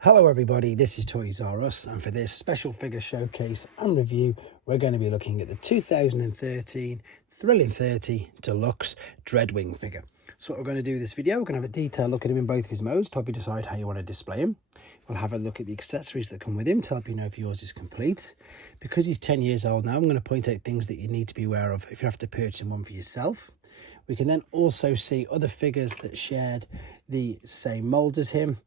Hello everybody, this is Toys R Us, and for this special figure showcase and review we're going to be looking at the 2013 Thrilling 30 Deluxe Dreadwing figure. So what we're going to do in this video, we're going to have a detailed look at him in both of his modes to help you decide how you want to display him. We'll have a look at the accessories that come with him to help you know if yours is complete. Because he's 10 years old now, I'm going to point out things that you need to be aware of if you have to purchase one for yourself. We can then also see other figures that shared the same mould as him,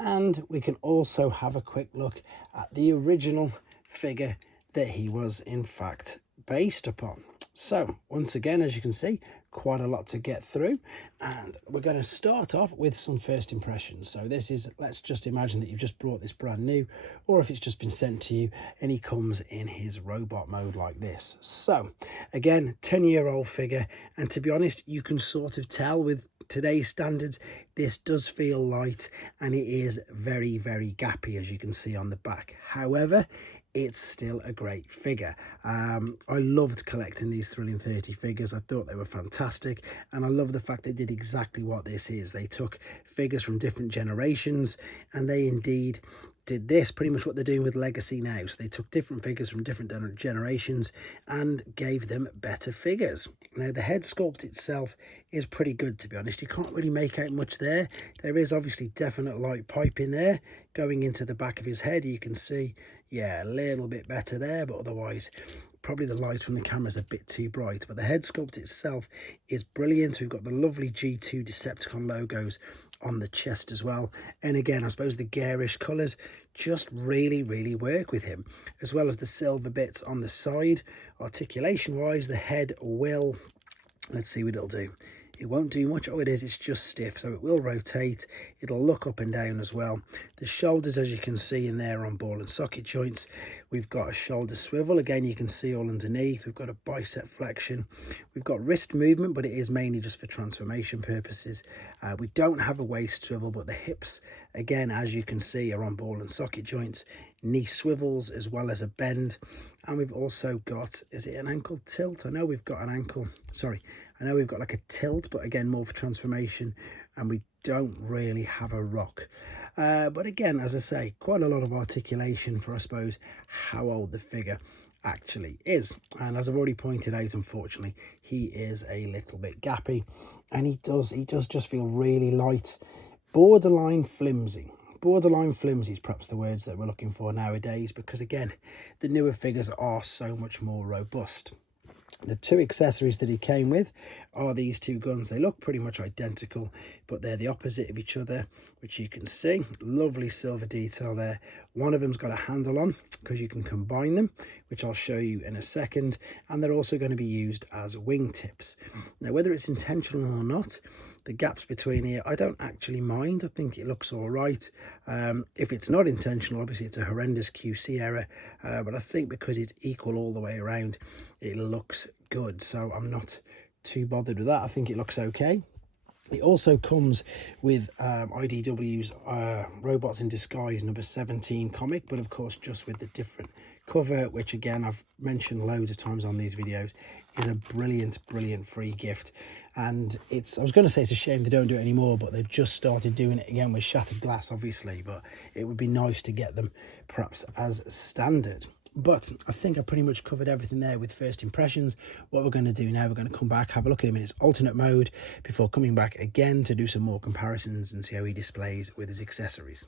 and we can also have a quick look at the original figure that he was in fact based upon. So once again, as you can see, quite a lot to get through, and we're going to start off with some first impressions. So this is, let's just imagine that you've just brought this brand new, or if it's just been sent to you and he comes in his robot mode like this. So again, 10-year-old figure, and to be honest, you can sort of tell with today's standards this does feel light, and it is very gappy, as you can see on the back. However, it's still a great figure. I loved collecting these Thrilling 30 figures. I thought they were fantastic, and I love the fact they did exactly what this is. They took figures from different generations, and they indeed did this, pretty much what they're doing with Legacy now. So they took different figures from different generations and gave them better figures. Now the head sculpt itself is pretty good, to be honest. You can't really make out much there. There is obviously definite light pipe in there going into the back of his head. You can see, yeah, a little bit better there, but otherwise probably the light from the camera is a bit too bright. But the head sculpt itself is brilliant. We've got the lovely G2 Decepticon logos on the chest as well, and again, I suppose the garish colours just really work with him, as well as the silver bits on the side. Articulation wise, the head will, let's see what it'll do. It won't do much. Oh, it's just stiff, so it will rotate. It'll look up and down as well. The shoulders, as you can see in there on ball and socket joints, we've got a shoulder swivel. Again, you can see all underneath. We've got a bicep flexion. We've got wrist movement, but it is mainly just for transformation purposes. We don't have a waist swivel, but the hips, again, as you can see, are on ball and socket joints. Knee swivels as well as a bend, and we've also got, is it an ankle tilt? I know we've got an ankle, sorry, I know we've got like a tilt, but again, more for transformation, and we don't really have a rock. But again, as I say, quite a lot of articulation for, I suppose, how old the figure actually is. And as I've already pointed out, unfortunately, he is a little bit gappy, and he does just feel really light, borderline flimsy. Borderline flimsy is perhaps the words that we're looking for nowadays, because again, the newer figures are so much more robust. The two accessories that he came with are these two guns. They look pretty much identical, but they're the opposite of each other, which you can see. Lovely silver detail there. One of them's got a handle on because you can combine them, which I'll show you in a second, and they're also going to be used as wingtips. Now, whether it's intentional or not, the gaps between here, I don't actually mind. I think it looks all right. If it's not intentional, obviously it's a horrendous QC error, but I think because it's equal all the way around, it looks good, so I'm not too bothered with that. I think it looks okay. It also comes with IDW's Robots in Disguise number 17 comic, but of course just with the different cover, which again I've mentioned loads of times on these videos, is a brilliant free gift. And I was going to say it's a shame they don't do it anymore, but they've just started doing it again with shattered glass, obviously, but it would be nice to get them perhaps as standard. But I think I pretty much covered everything there with first impressions. What we're going to do now, we're going to come back, have a look at him in his alternate mode before coming back again to do some more comparisons and see how he displays with his accessories.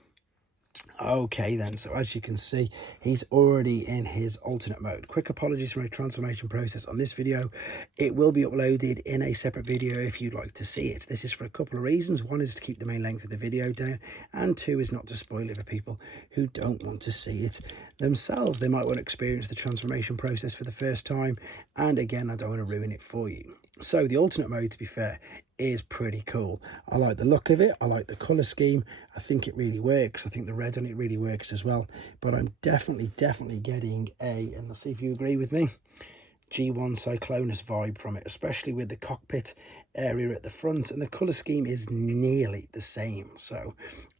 Okay then, so as you can see, he's already in his alternate mode. Quick apologies for my transformation process on this video. It will be uploaded in a separate video if you'd like to see it. This is for a couple of reasons. One is to keep the main length of the video down, and two is not to spoil it for people who don't want to see it themselves. They might want to experience the transformation process for the first time, and again, I don't want to ruin it for you. So the alternate mode, to be fair, is pretty cool. I like the look of it. I like the color scheme. I think it really works. I think the red on it really works as well. But I'm definitely getting and let's see if you agree with me, G1 Cyclonus vibe from it, especially with the cockpit area at the front, and the colour scheme is nearly the same. So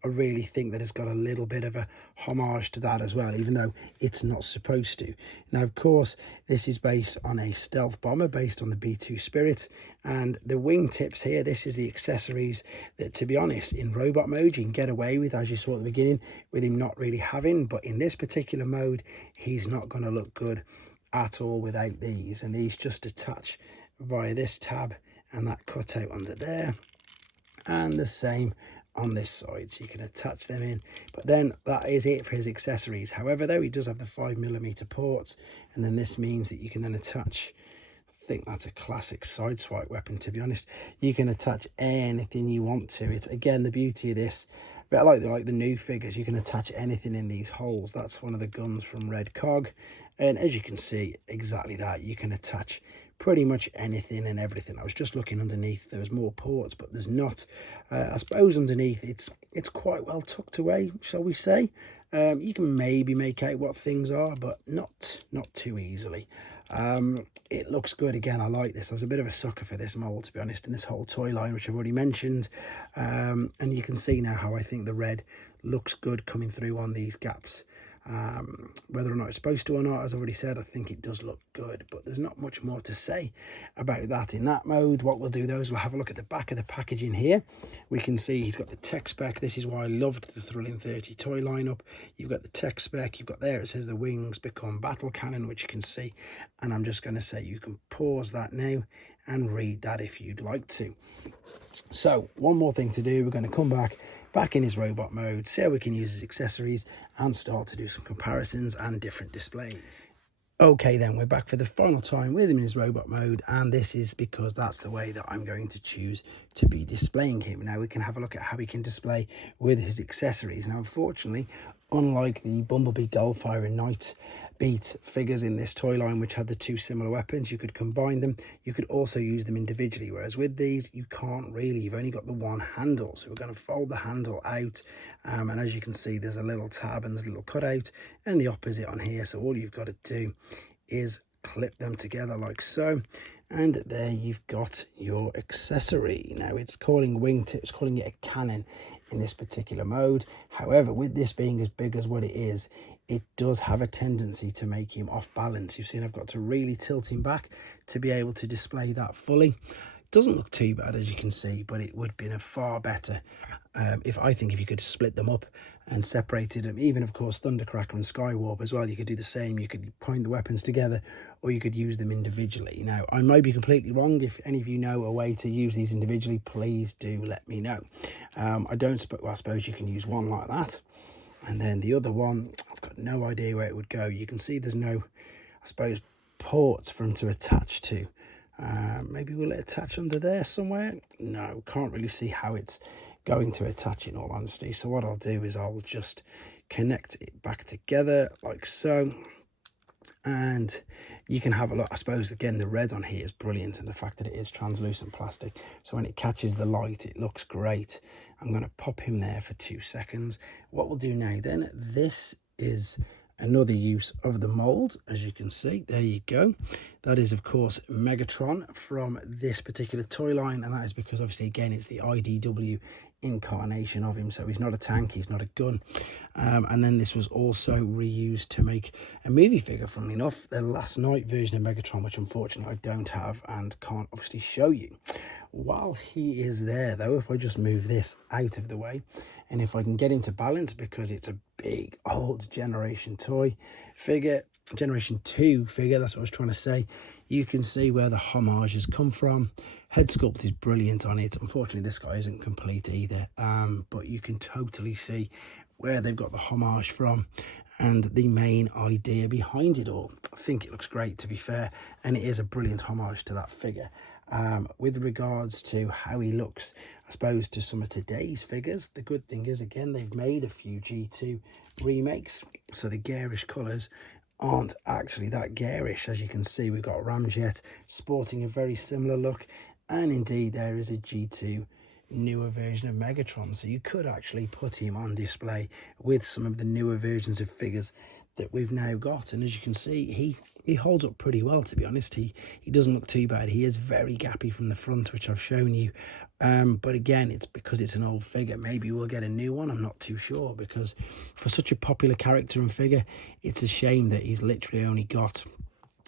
I really think that it's got a little bit of a homage to that as well, even though it's not supposed to. Now, of course, this is based on a stealth bomber based on the B2 Spirit, and the wing tips here, this is the accessories that, to be honest, in robot mode you can get away with, as you saw at the beginning, with him not really having, but in this particular mode he's not going to look good at all without these, and these just attach via this tab and that cutout under there, and the same on this side, so you can attach them in. But then that is it for his accessories. However, though, he does have the 5mm ports, and then this means that you can then attach, I think that's a classic sideswipe weapon, to be honest. You can attach anything you want to it. Again, the beauty of this, but like the new figures, you can attach anything in these holes. That's one of the guns from Red Cog, and as you can see, exactly that, you can attach pretty much anything and everything. I was just looking underneath, there was more ports, but there's not. I suppose underneath it's quite well tucked away, shall we say. You can maybe make out what things are, but not too easily. It looks good. Again, I like this. I was a bit of a sucker for this mold, to be honest, in this whole toy line, which I've already mentioned. And you can see now how I think the red looks good coming through on these gaps. Whether or not it's supposed to or not, as I already said, I think it does look good, but there's not much more to say about that in that mode. What we'll do though is we'll have a look at the back of the packaging here. We can see he's got the tech spec. This is why I loved the Thrilling 30 toy lineup. You've got the tech spec, you've got there, it says the wings become battle cannon, which you can see, and I'm just going to say you can pause that now and read that if you'd like to. So one more thing to do, we're going to come back in his robot mode, see how we can use his accessories and start to do some comparisons and different displays. Okay, then we're back for the final time with him in his robot mode, and this is because that's the way that I'm going to choose to be displaying him. Now we can have a look at how he can display with his accessories. Now, unfortunately, unlike the Bumblebee, Goldfire and Night Beat figures in this toy line, which had the two similar weapons, you could combine them. You could also use them individually, whereas with these, you can't really. You've only got the one handle. So we're going to fold the handle out, and as you can see, there's a little tab and there's a little cutout, and the opposite on here. So all you've got to do is clip them together like so, and there you've got your accessory. Now it's calling wingtips, calling it a cannon in this particular mode. However, with this being as big as what it is, it does have a tendency to make him off balance. You've seen I've got to really tilt him back to be able to display that fully. Doesn't look too bad, as you can see, but it would have been a far better if you could split them up and separated them. Even, of course, Thundercracker and Skywarp as well, you could do the same. You could point the weapons together, or you could use them individually. Now, I might be completely wrong. If any of you know a way to use these individually, please do let me know. I suppose you can use one like that, and then the other one, I've got no idea where it would go. You can see there's no, I suppose, ports for them to attach to. Maybe will it attach under there somewhere? No, can't really see how it's going to attach, in all honesty. So what I'll do is I'll just connect it back together like so, and you can have a look. I suppose again the red on here is brilliant, and the fact that it is translucent plastic, so when it catches the light it looks great. I'm going to pop him there for 2 seconds. What we'll do now then, this is another use of the mold. As you can see, there you go, that is of course Megatron from this particular toy line, and that is because obviously again it's the IDW incarnation of him, so he's not a tank, he's not a gun. And then this was also reused to make a movie figure, funnily enough, the Last Night version of Megatron, which unfortunately I don't have and can't obviously show you. While he is there though, if I just move this out of the way, and if I can get into balance, because it's a big old generation toy figure, generation 2 figure, that's what I was trying to say, you can see where the homage has come from. Head sculpt is brilliant on it. Unfortunately this guy isn't complete either, but you can totally see where they've got the homage from and the main idea behind it all. I think it looks great, to be fair, and it is a brilliant homage to that figure. With regards to how he looks, I suppose, to some of today's figures, the good thing is, again, they've made a few G2 remakes, so the garish colours aren't actually that garish. As you can see, we've got Ramjet sporting a very similar look, and indeed there is a G2 newer version of Megatron, so you could actually put him on display with some of the newer versions of figures that we've now got. And as you can see, he holds up pretty well, to be honest. He doesn't look too bad. He is very gappy from the front, which I've shown you. But again, it's because it's an old figure. Maybe we'll get a new one. I'm not too sure, because for such a popular character and figure, it's a shame that he's literally only got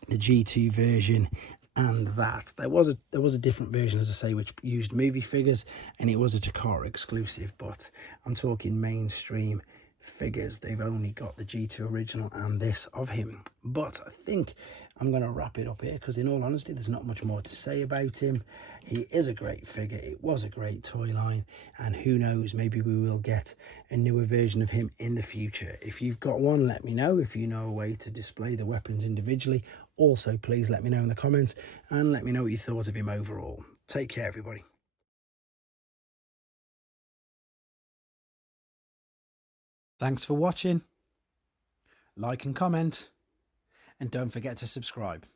the G2 version and that. There was a different version, as I say, which used movie figures, and it was a Takara exclusive, but I'm talking mainstream figures. They've only got the G2 original and this of him. But I think I'm going to wrap it up here, because in all honesty, there's not much more to say about him. He is a great figure. It was a great toy line, and who knows, maybe we will get a newer version of him in the future. If you've got one, let me know. If you know a way to display the weapons individually, also please let me know in the comments, and let me know what you thought of him overall. Take care, everybody. Thanks for watching. Like and comment, and don't forget to subscribe.